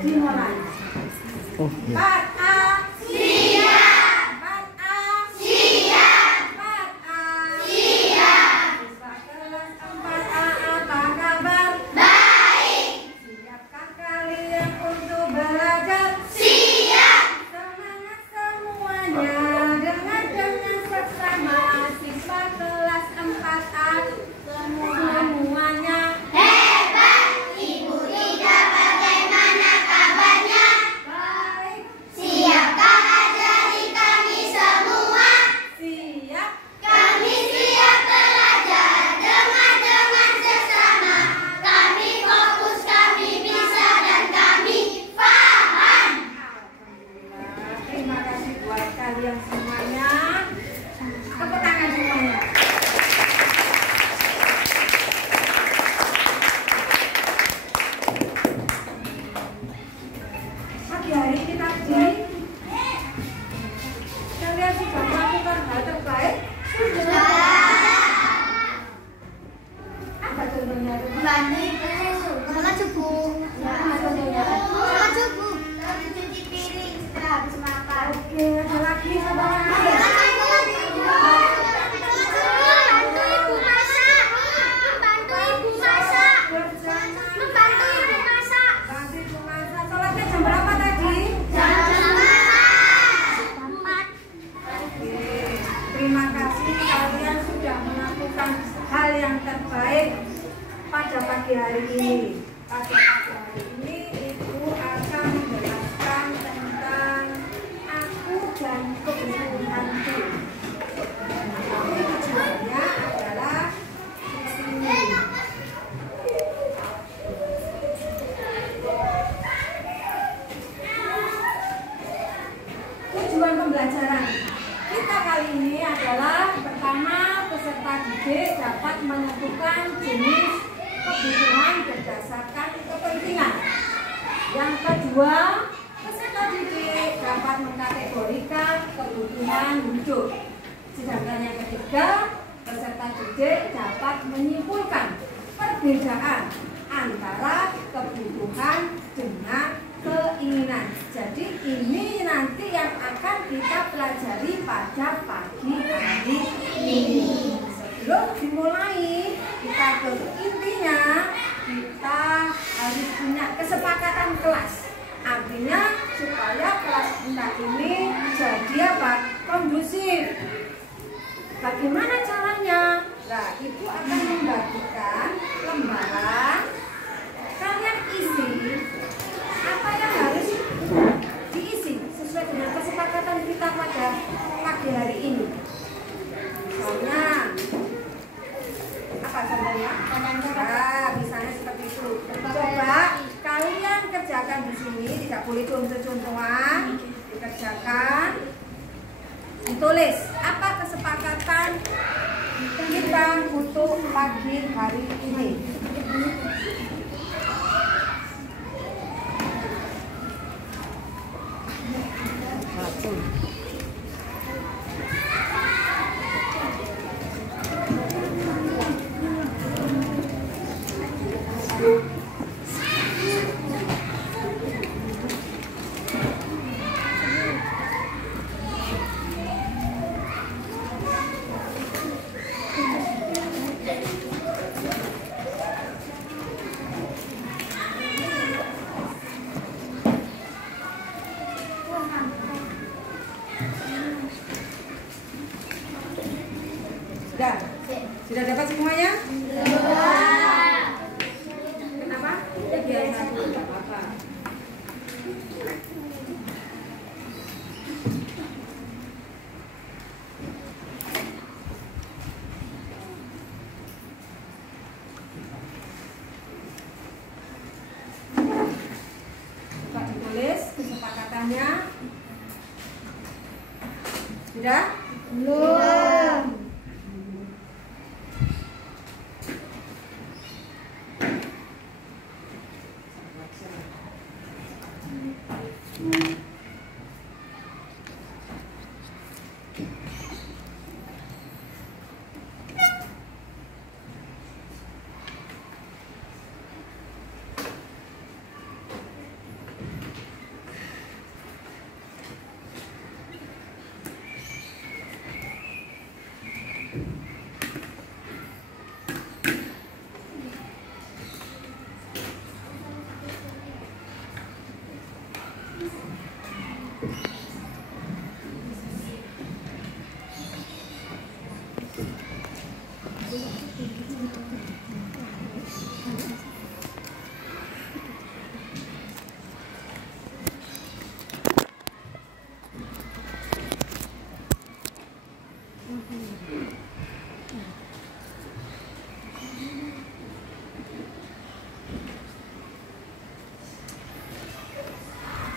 Dimulai. Oh, iya. 4A. Siap. 4A. Siap. 4A. Siap. Siswa kelas 4A apa kabar? Baik. Siapkah kalian untuk belajar? Siap. Semangat semuanya dengan seksama siswa kelas 4A semuanya. Kalian semuanya, tepuk tangan semuanya. Pagi hari kita kalian sudah melakukan hal terbaik? Sudah. Apa contohnya? Bantu sama cukup. Sama cukup. Cuci piring setelah habis makan. Oke, ada lagi sama lagi. Membantu ibu masak. Membantu ibu masak. Membantu ibu masak. Bantu ibu masak. Sholatnya jam berapa tadi? Jam 4. Oke, terima kasih kalian sudah melakukan hal yang terbaik pada pagi hari ini. Pada pagi hari ini Ibu akan menjelaskan tentang aku dan kebutuhanku. Tapi tujuannya adalah ini. Tujuan pembelajaran kita kali ini adalah pertama, peserta didik dapat menentukan jenis kebutuhan berdasarkan kepentingan. Yang kedua, peserta didik dapat mengkategorikan kebutuhan hidup. Sedangkan yang ketiga, peserta didik dapat menyimpulkan perbedaan antara kebutuhan dengan keinginan. Jadi ini nanti yang akan kita pelajari pada pagi hari ini. Sebelum dimulai, kita intinya kita harus punya kesepakatan kelas. Artinya supaya kelas kita ini jadi apa? Kondusif. Bagaimana caranya? Nah, Ibu akan membagikan lembaran. Kalian isi apa yang harus diisi sesuai dengan kesepakatan kita pada pagi hari ini. Misalnya, apa contohnya? Nah, misalnya seperti itu. Coba kalian kerjakan di sini, tidak boleh contoh-contohan, dikerjakan, ditulis apa kesepakatan kita untuk pagi hari ini. Sudah dapat semuanya? Kenapa? Biar satu, tidak apa-apa. Coba ditulis kesepakatannya. Sudah? Belum.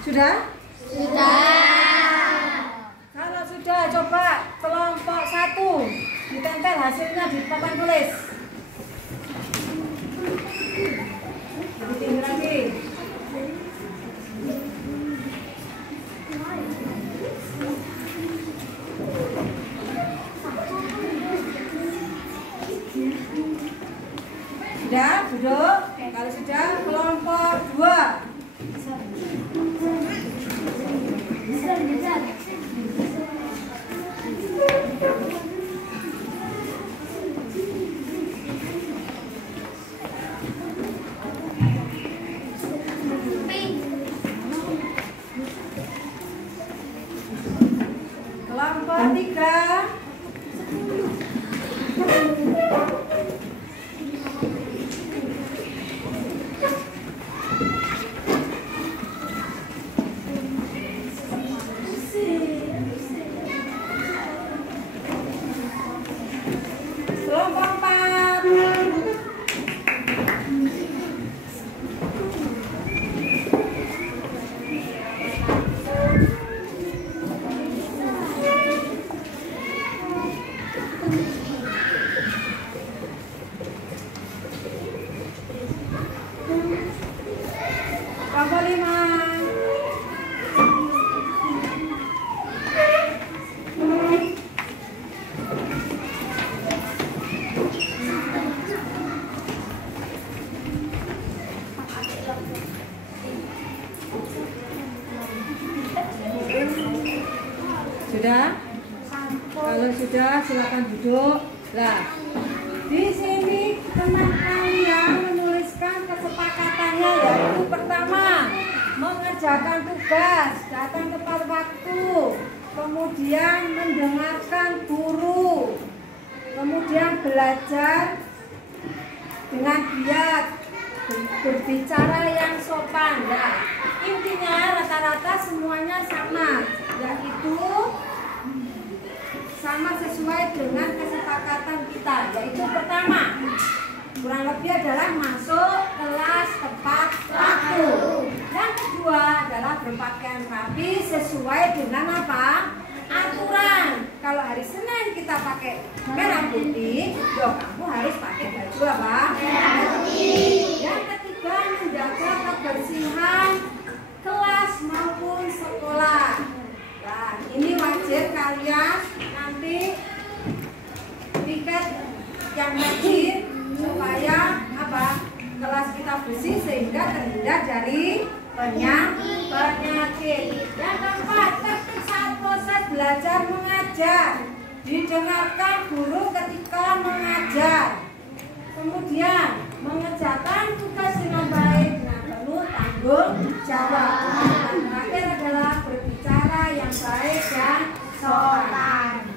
Sudah? Sudah. Kalau sudah, coba kelompok 1 ditempel hasilnya di papan tulis. Lebih tinggi lagi. Sudah, duduk. Kalau sudah, kelompok 2. Kelompok 3. Kelompok 4. Kelompok 5. Sudah? Kalau sudah, silakan duduk. Lah, di sini teman kalian menuliskan kesepakatannya, yaitu pertama, mengerjakan tugas, datang tepat waktu, kemudian mendengarkan guru, kemudian belajar dengan giat, berbicara yang sopan. Nah, intinya rata-rata semuanya sama, yaitu sama sesuai dengan kesepakatan kita, yaitu pertama, kurang lebih adalah masuk kelas tepat waktu. Yang kedua adalah berpakaian rapi sesuai dengan apa? Aturan. Kalau hari Senin kita pakai merah putih, kamu harus pakai baju apa? Merah putih. Yang ketiga, menjaga kebersihan kelas maupun sekolah. Nah, ini wajib kalian nanti piket yang wajib supaya apa? Kelas kita bersih sehingga terhindar dari penyakit. Yang keempat, tertib saat proses belajar mengajar. Didengarkan guru ketika mengajar. Kemudian mengerjakan tugas dengan baik dengan penuh tanggung jawab. Dan terakhir adalah berbicara yang baik dan sopan.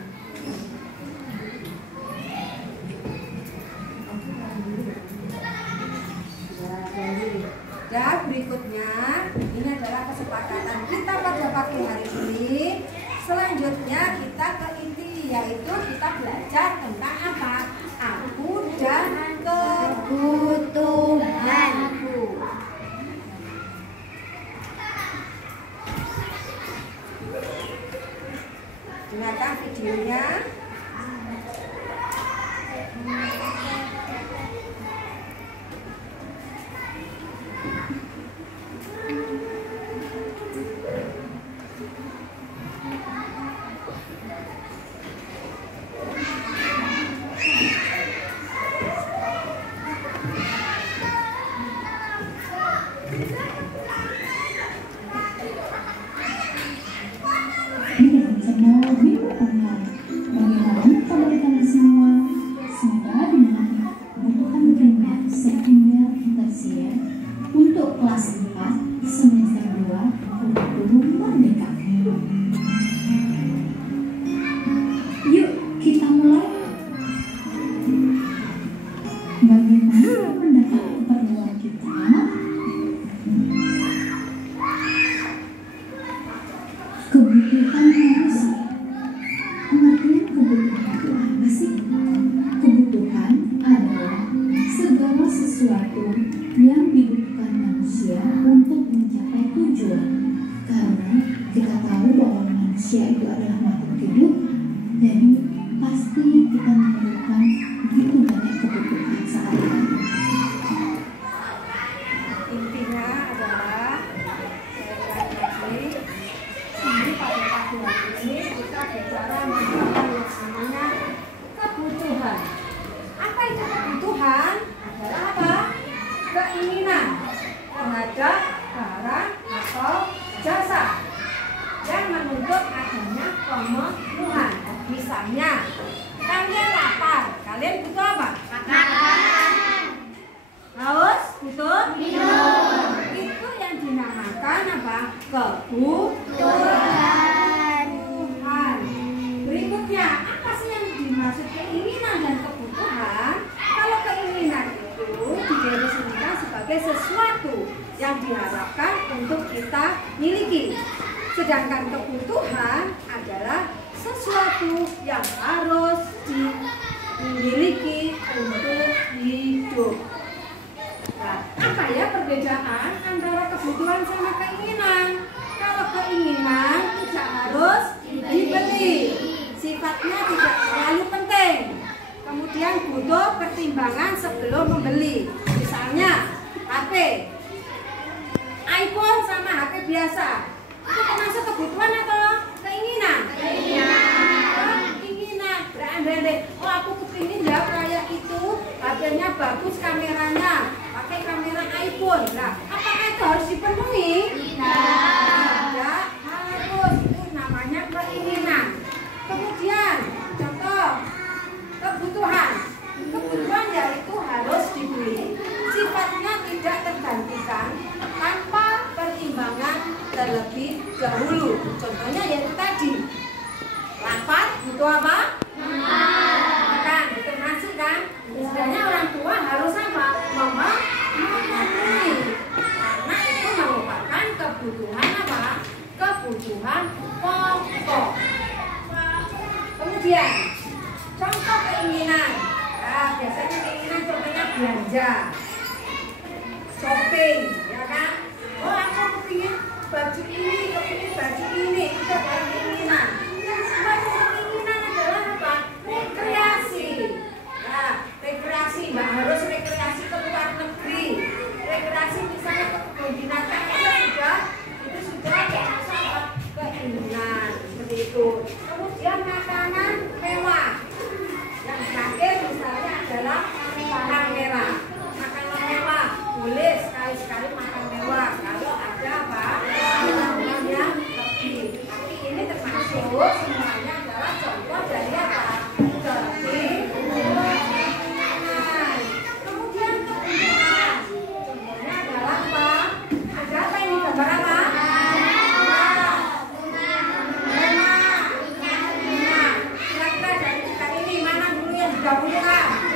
Dan berikutnya ini adalah kesepakatan kita pada pagi hari ini. Selanjutnya kita ke inti, yaitu kita belajar tentang apa? Aku dan kebutuhanku. Dengarkan videonya. Quý vị thân mến, quý vị thân mến, manusia itu adalah makhluk hidup, jadi pasti kita memerlukan begitu banyak kebutuhan sehari-hari. Intinya adalah saya ulangi lagi, ini pada pagi hari ini kita bicara mengenai yang namanya kebutuhan. Apa itu kebutuhan? Adalah apa? Keinginan terhadap barang atau jasa yang menuntut adanya pemenuhan. Misalnya, kalian lapar, kalian butuh apa? Makanan. Haus, butuh Minum. Itu yang dinamakan apa? Kebutuhan. Berikutnya, apa sih yang dimaksud keinginan dan kebutuhan? Kalau keinginan itu didefinisikan sebagai sesuatu yang diharapkan untuk kita miliki. Sedangkan kebutuhan adalah sesuatu yang harus dimiliki untuk hidup. Nah, apa ya perbedaan antara kebutuhan sama keinginan? Kalau keinginan tidak harus dibeli, sifatnya tidak terlalu penting. Kemudian butuh pertimbangan sebelum membeli. Misalnya HP, iPhone sama HP biasa, itu termasuk kebutuhan atau keinginan? Keinginan. Berandai, oh aku kepingin ya kayak itu, HP-nya bagus, kameranya, pakai kamera iPhone. Nah, apakah itu harus dipenuhi? Tidak harus. Itu namanya keinginan. Kemudian contoh kebutuhan. Kebutuhan yaitu harus dibeli. Sifatnya tidak tergantikan tanpa pertimbangan terlebih dahulu. Contohnya yaitu tadi, lapar butuh apa? Makan, butuh nasi kan? Istilahnya orang tua harus apa? Memenuhi. Karena itu merupakan kebutuhan apa? Kebutuhan pokok. Kemudian contoh keinginan. Nah, biasanya keinginan contohnya belanja, shopping, ya kan? Oh, aku kepingin baju ini, kepingin baju ini, itu adalah keinginan. Yang sebagai keinginan adalah apa? Rekreasi. Nah, rekreasi, nggak harus rekreasi ke luar negeri. Rekreasi misalnya ke kebun binatang itu sudah termasuk keinginan seperti itu. Kemudian makanan mewah. Yang terakhir misalnya adalah kamera. Makanan mewah boleh sekali-sekali makan mewah kalau ada apa? Makanan yang lebih. Tapi ini termasuk semuanya adalah contoh dari apa? Keinginan. Kemudian kebutuhan. Contohnya adalah apa? Ada apa ini gambar apa? Kira-kira dari kita ini mana dulu yang digabungkan?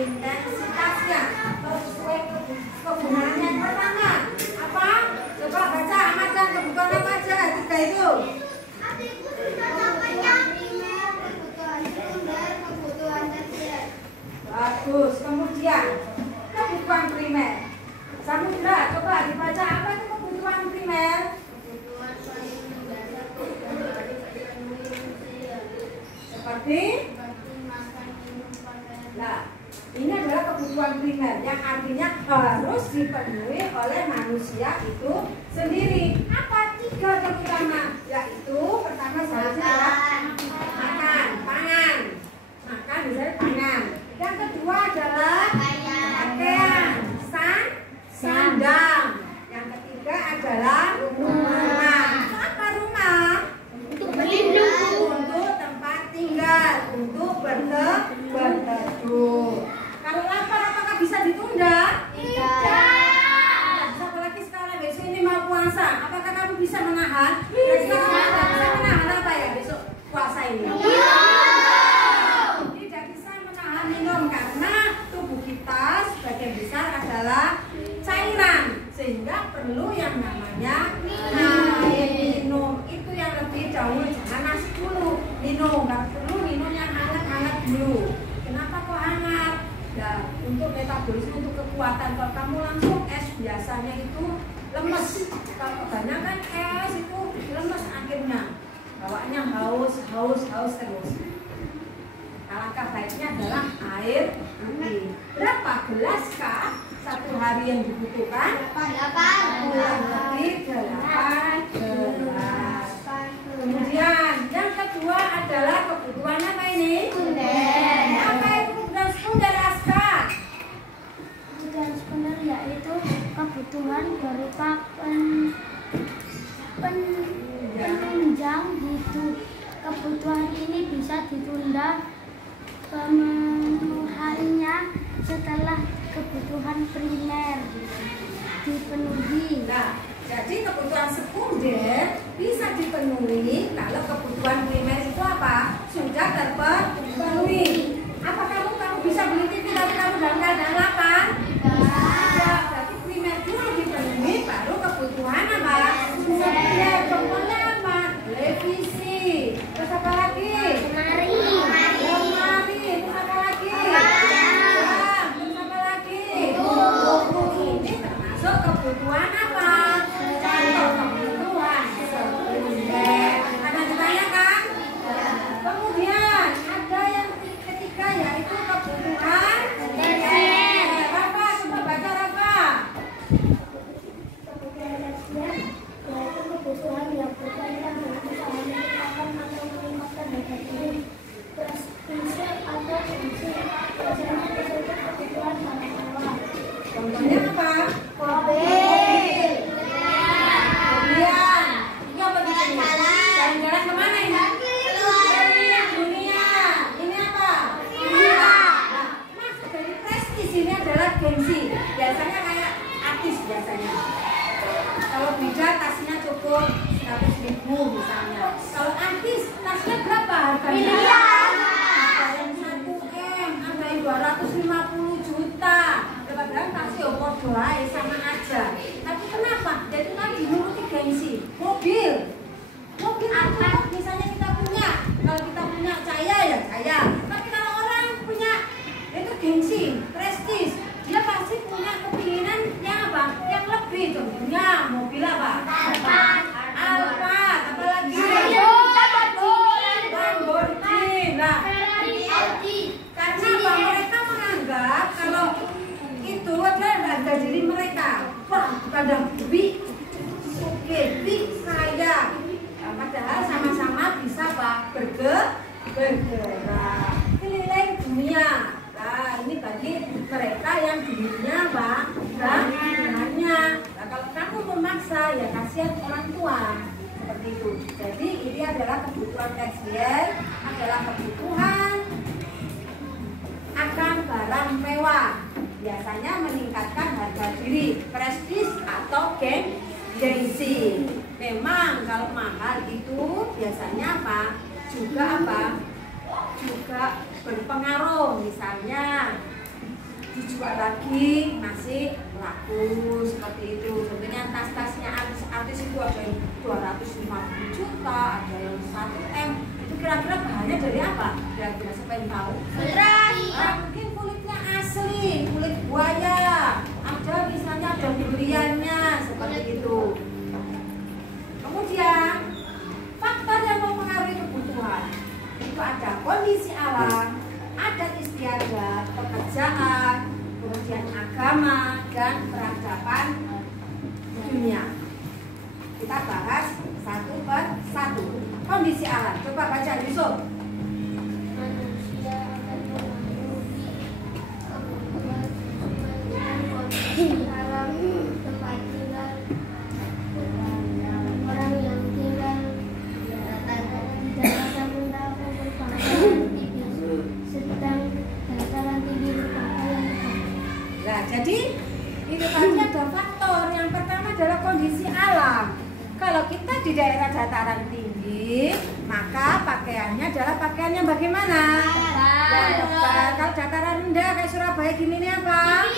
Intensitasnya sesuai kebutuhan yang pertama apa? Coba baca Ahmad, kebutuhan apa aja tiga itu? Bagus. Kemudian kebutuhan primer. Samudra, coba dibaca apa itu kebutuhan primer? Seperti? Nah, ini adalah kebutuhan primer yang artinya harus dipenuhi oleh manusia itu sendiri. Apa tiga terutama? Yaitu pertama seharusnya makan, pangan. Makan misalnya pangan. Yang kedua adalah pakaian, sandang. Yang ketiga adalah rumah. Apa rumah? Untuk berlindung, untuk tempat tinggal, untuk berteduh. Kalau lapar apakah bisa ditunda? Tidak. Apalagi sekarang besok ini mau puasa. Apakah kamu bisa menahan? Bisa menahan apa ya besok puasa minum, nggak perlu minum yang hangat-hangat dulu. Kenapa kok hangat? Ya, untuk metabolisme, untuk kekuatan. Kalau kamu langsung es biasanya itu lemes. Kalau kebanyakan es itu lemes akhirnya. Bawaannya haus terus. Alangkah baiknya adalah air putih. Berapa gelas kah satu hari yang dibutuhkan? 8. Kurang lebih 8 gelas. Kemudian yang kedua adalah kebutuhan apa ini? Sekunder. Apa itu kebutuhan sekunder, Aska? Kebutuhan sekunder yaitu kebutuhan berupa penunjang hidup. Kebutuhan ini bisa ditunda pemenuhannya setelah kebutuhan primer dipenuhi. Nah, jadi kebutuhan sekunder bisa dipenuhi kalau kebutuhan primer itu apa? Sudah terpenuhi. Apa kamu bisa beli TV tapi kamu dalam keadaan lapar? Tidak. Berarti primer dulu dipenuhi, baru kebutuhan apa? Sekunder. Contohnya apa? Televisi. Terus apa lagi? Lemari. Terus apa lagi? Terus apa lagi? Ini termasuk kebutuhan apa? Kebutuhan sekunder. Ada ditanyakan? Kemudian ada yang ketiga yaitu kebutuhan tersier. Rafa, coba baca Rafa. Kebutuhan tersier yaitu kebutuhan yang berkaitan dengan usaha menciptakan atau meningkatkan harga diri, prinsip atau fungsi. Biasanya disebut kebutuhan barang bawah. Contohnya apa? Mobil. Kemudian, ini apa di sini? Jalan-jalan kemana ini? Dunia. Ini apa? Nah, maksud dari prestis ini adalah gengsi. Biasanya kayak artis biasanya. Kalau beda tasnya cukup 100.000 misalnya. Kalau artis tasnya berapa harganya? Miliar. Ada yang 1M, ada yang 250 juta. Padahal tasnya podo ae sama aja. Tapi kenapa? Jadi tadi nuruti gengsi. Mobil apa? Misalnya kita punya. Kalau kita punya Jaya ya Jaya. Tapi kalau orang punya itu gengsi, prestis, dia pasti punya kepinginan yang apa? Yang lebih. Contohnya mobil apa? Alphard. Apa lagi? Lamborghini. Nah, karena apa? Mereka menganggap kalau itu adalah harga diri mereka. Wah, kadang bi, saya. Nah, padahal sama-sama bisa Pak bergerak keliling dunia. Nah, ini bagi mereka yang duitnya Pak hanya. Nah, kalau kamu memaksa ya kasihan orang tua. Seperti itu. Jadi ini adalah kebutuhan tersier, adalah kebutuhan akan barang mewah. Biasanya meningkatkan harga diri, prestis atau gengsi. Memang kalau mahal itu biasanya apa? Juga berpengaruh. Misalnya dijual lagi masih laku seperti itu. Contohnya tas-tasnya artis itu ada yang 250 juta, ada yang 1M. Itu kira-kira bahannya dari apa? Kira-kira siapa yang tahu? Mungkin kulitnya asli, kulit buaya. Ada misalnya ada berliannya seperti itu. Kemudian faktor yang mempengaruhi kebutuhan itu ada kondisi alam, adat istiadat, pekerjaan, kemudian agama dan peradaban dunia. Kita bahas satu per satu. Kondisi alam. Coba baca Yusuf. Manusia akan memenuhi kebutuhan sesuai dengan kondisi alam, tempat tinggal, orang yang tinggal di dataran rendah merupakan tipis, sedang dataran tinggi merupakan yang rendah. Nah, jadi itu tadi ada faktor. Yang pertama adalah kondisi alam. Kalau kita di daerah dataran tinggi, maka pakaiannya adalah pakaian yang bagaimana? Yang tebal. Kalau dataran rendah kayak Surabaya gini ini apa?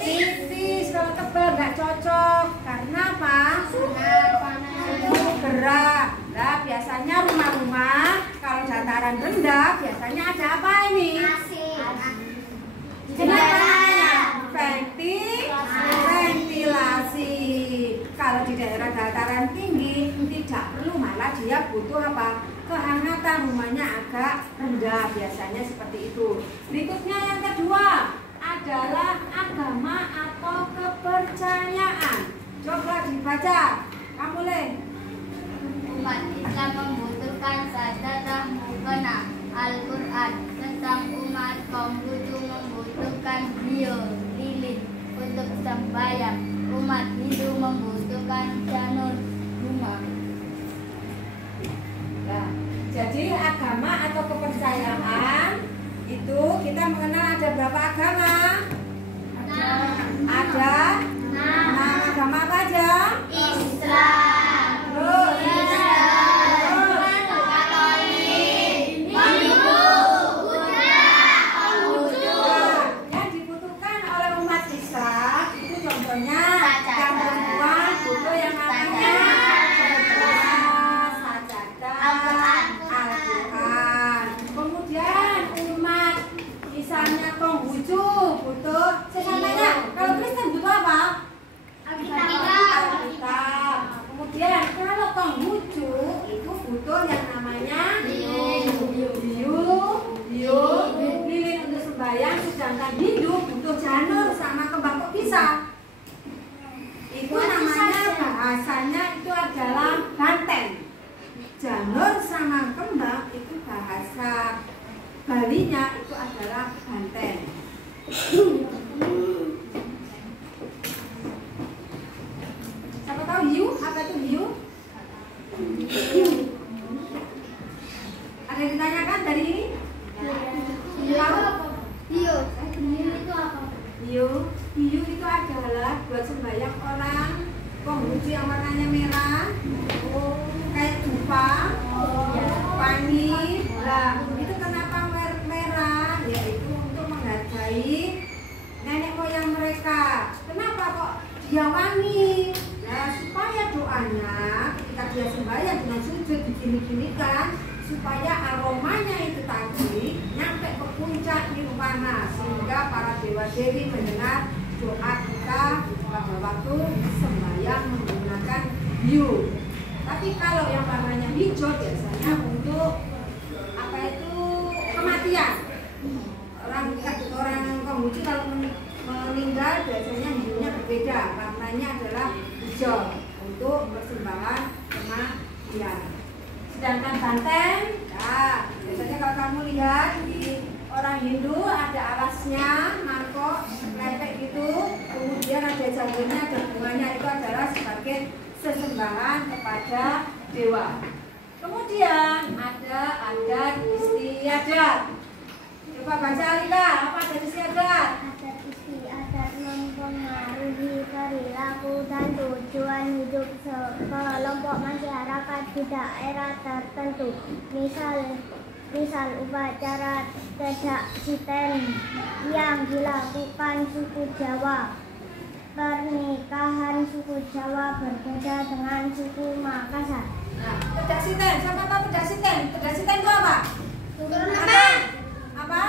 Tipis. Kalau tebal nggak cocok. Karena apa? Suhu gerak. Nah, biasanya rumah-rumah kalau dataran dataran rendah biasanya ada apa ini? Ventilasi. Kalau di daerah dataran tinggi tidak perlu, malah dia butuh apa? Kehangatan, rumahnya agak rendah, biasanya seperti itu. Berikutnya yang kedua adalah agama atau kepercayaan. Coba dibaca, kamu Le. Umat Islam membutuhkan sajadah mukena Al-Quran. Tentang umat kaum Buddha membutuhkan bio, lilin untuk sembahyang. Umat Hindu membutuhkan janur bunga. Nah, jadi agama atau kepercayaan itu kita mengenal ada berapa agama? Ada nama agama apa aja? Islam, Yang dibutuhkan oleh umat Islam itu contohnya yang perempuan butuh yang namanya sajadah, Al-Quran. Kemudian umat misalnya Konghucu butuh sesamanya. Kalau Kristen butuh apa? Alkitab. Kemudian kalau Konghucu itu butuh yang namanya lilin untuk sembahyang, sedangkan Hindu butuh janur sama kembang. Kok bisa? Itu namanya bahasanya itu adalah banteng. Janur sama kembang itu bahasa Balinya itu adalah banteng. Siapa tahu hiu? Apa itu hiu? Ada yang ditanyakan dari ini? Hiu itu adalah buat sembahyang orang Konghucu yang warnanya merah, kayak dupa, wangi. Nah, itu kenapa merah? Yaitu untuk menghargai nenek moyang mereka. Kenapa kok dia wangi? Nah, supaya doanya ketika dia sembahyang dengan sujud digini-ginikan, supaya aromanya itu tadi nyampe ke puncak nirwana, sehingga para dewa-dewi mendengar doa kita pada waktu sembahyang menggunakan hiu. Tapi kalau yang warnanya hijau biasanya untuk apa itu kematian. Orang Konghucu kalau meninggal biasanya hiunya berbeda, warnanya adalah hijau untuk persembahan kematian. Sedangkan banteng, nah, biasanya kalau kamu lihat di orang Hindu ada alasnya, mangkok, lepek gitu, kemudian ada jagungnya, ada bunganya, itu adalah sebagai sesembahan kepada dewa. Kemudian ada adat istiadat. Coba baca Alika, apa adat istiadat? Adat istiadat mempengaruhi perilaku dan tujuan hidup sekelompok masyarakat di daerah tertentu. Misal upacara tedak siten yang dilakukan suku Jawa. Pernikahan suku Jawa berbeda dengan suku Makassar. Nah, tedak siten, siapa tahu tedak siten? Tedak siten itu apa? Turun Apa?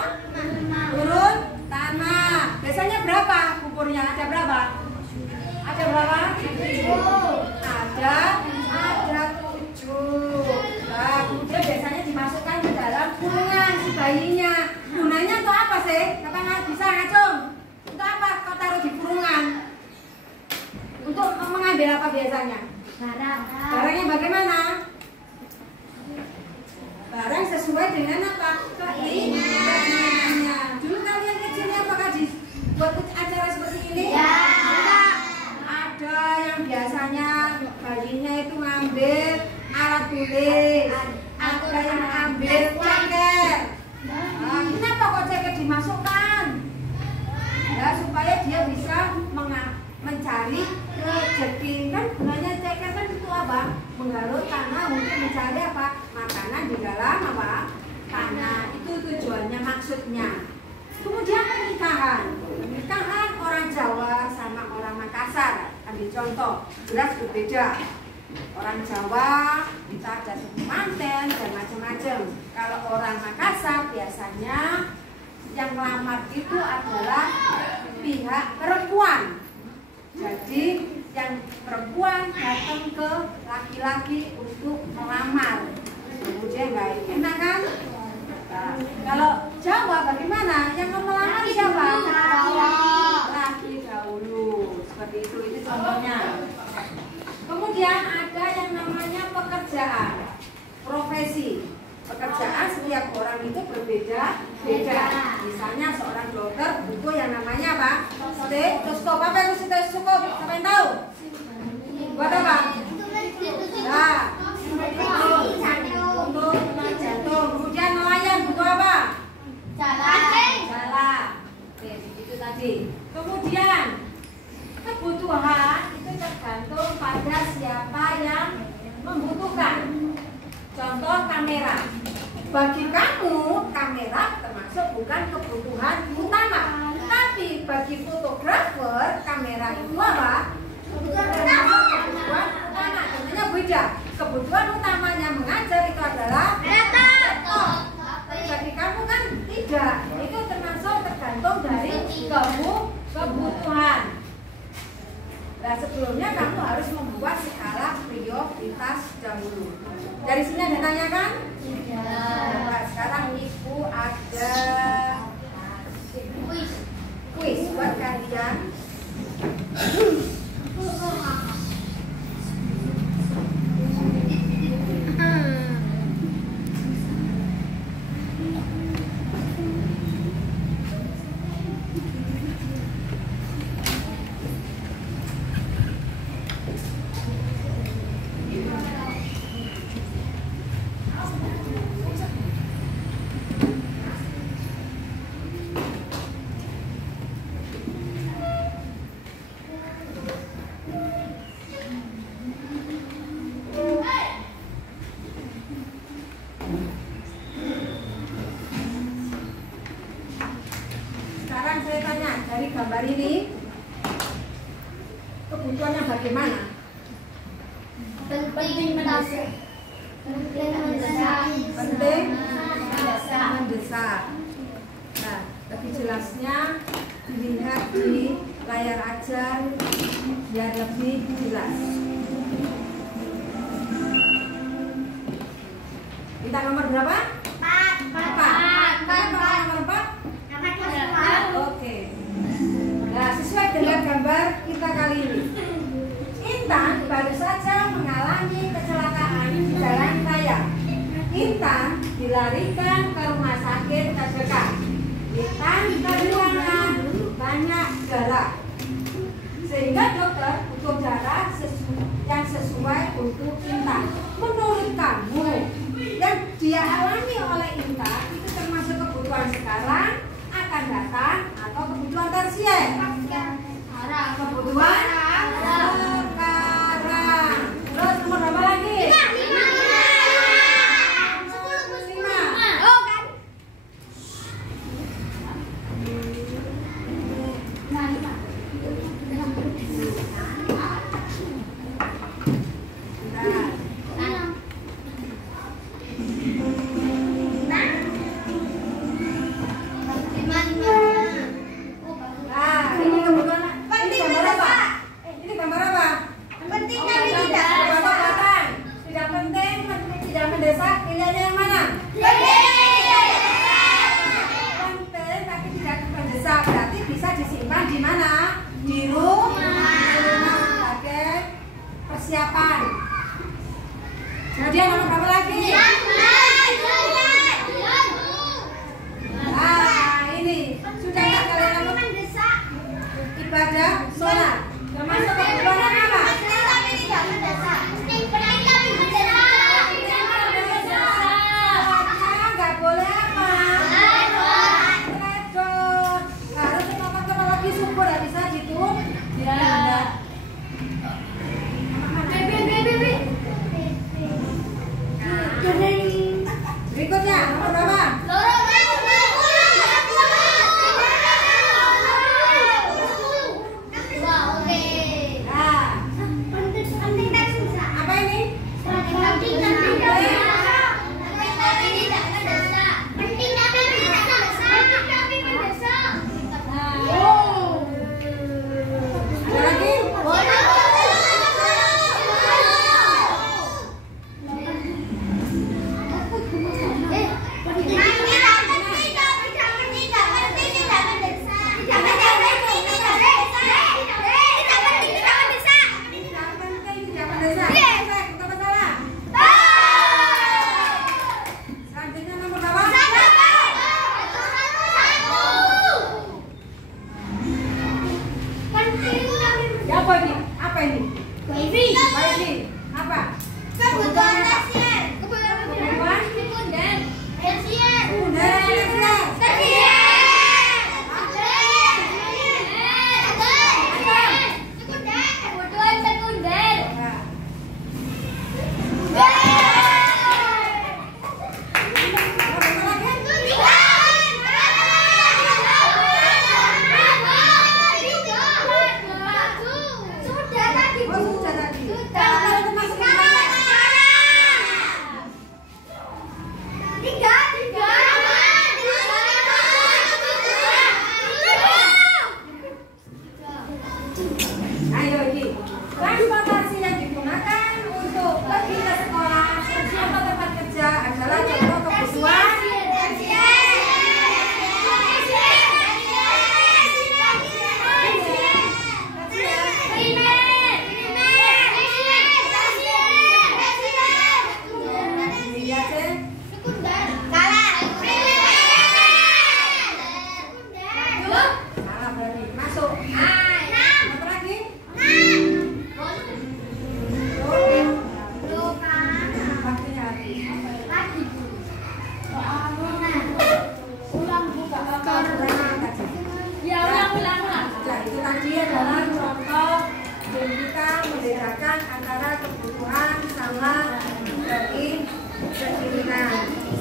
Turun tanah. Biasanya berapa kuburnya? Ada berapa? Ada berapa? 7. Ada 7. Nah, kemudian biasanya dimasukkan ke dalam kurungan si bayinya. Gunanya untuk apa sih? Kapan bisa ngacung? Untuk apa kau taruh di kurungan? Untuk mengambil apa biasanya? Barangnya bagaimana? Barang sesuai dengan apa? Keinginannya. Dulu kalian kecilnya apakah dibuat acara seperti ini? Ya. Ada yang biasanya bayinya itu ngambil alat tulis, ada yang ambil ceker. Nah, kenapa kok ceker dimasukkan? Ya, supaya dia bisa mencari rezeki. Kan gunanya ceker kan itu apa? Menggaruk tanah untuk mencari apa? Makanan di dalam apa? Tanah. Itu tujuannya, maksudnya. Kemudian pernikahan orang Jawa sama orang Makassar. Ambil contoh, jelas berbeda. Orang Jawa kita ada manten dan macam-macam. Kalau orang Makassar biasanya yang melamar itu adalah pihak perempuan. Jadi yang perempuan datang ke laki-laki untuk melamar. Kemudian nggak enak kan? Nah, kalau Jawa bagaimana? Yang mau melamar siapa? Laki dahulu. Seperti itu contohnya. Kemudian ada yang namanya pekerjaan, profesi. Pekerjaan setiap orang itu berbeda-beda. Misalnya seorang dokter butuh yang namanya apa? Stetoskop. Apa itu stetoskop? Siapa yang tahu? Buat apa? Nah, untuk jantung. Kemudian nelayan butuh apa? Jala. Oke, itu tadi. Kemudian kebutuhan itu tergantung pada siapa yang membutuhkan. Contoh kamera. Bagi kamu kamera termasuk bukan kebutuhan utama, tapi bagi fotografer kamera itu apa? Kebutuhan utama. Tentunya beda. Kebutuhan utamanya mengajar itu adalah laptop. Tapi bagi kamu kan tidak. Itu termasuk tergantung dari kebutuhan. Nah, sebelumnya kamu harus membuat skala prioritas dahulu. Dari sini ada tanya kan? Nah, sekarang Ibu ada kuis buat kalian. Gambar ini kebutuhannya bagaimana? Penting mendesak. Penting mendesak. Nah, lebih jelasnya dilihat di layar ajar biar lebih jelas. Kita nomor berapa? 4. Nomor 4? Oke. Nah, sesuai dengan gambar kita kali ini, Intan baru saja mengalami kecelakaan di jalan raya. Intan dilarikan ke rumah sakit terdekat. Intan kehilangan banyak darah, sehingga dokter butuh darah yang sesuai untuk Intan. Menurut kamu, yang dia alami oleh Intan itu termasuk kebutuhan sekarang, akan datang, atau kebutuhan tersier? Kebutuhan sekarang. Terus nomor berapa lagi? 5. Oh kan? Persiapan. Kemudian nomor berapa lagi? Nah, ini sudah tak kalian lakukan ibadah sholat. Termasuk kebutuhan apa? Nggak boleh apa? Teledor. Harus teknologi subur, nggak bisa gitu. Ya. Baby.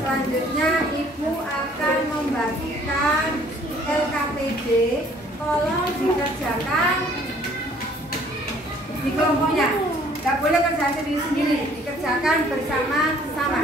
Selanjutnya Ibu akan membagikan LKPD. Tolong dikerjakan di kelompoknya. Gak boleh kerja sendiri-sendiri, dikerjakan bersama-sama.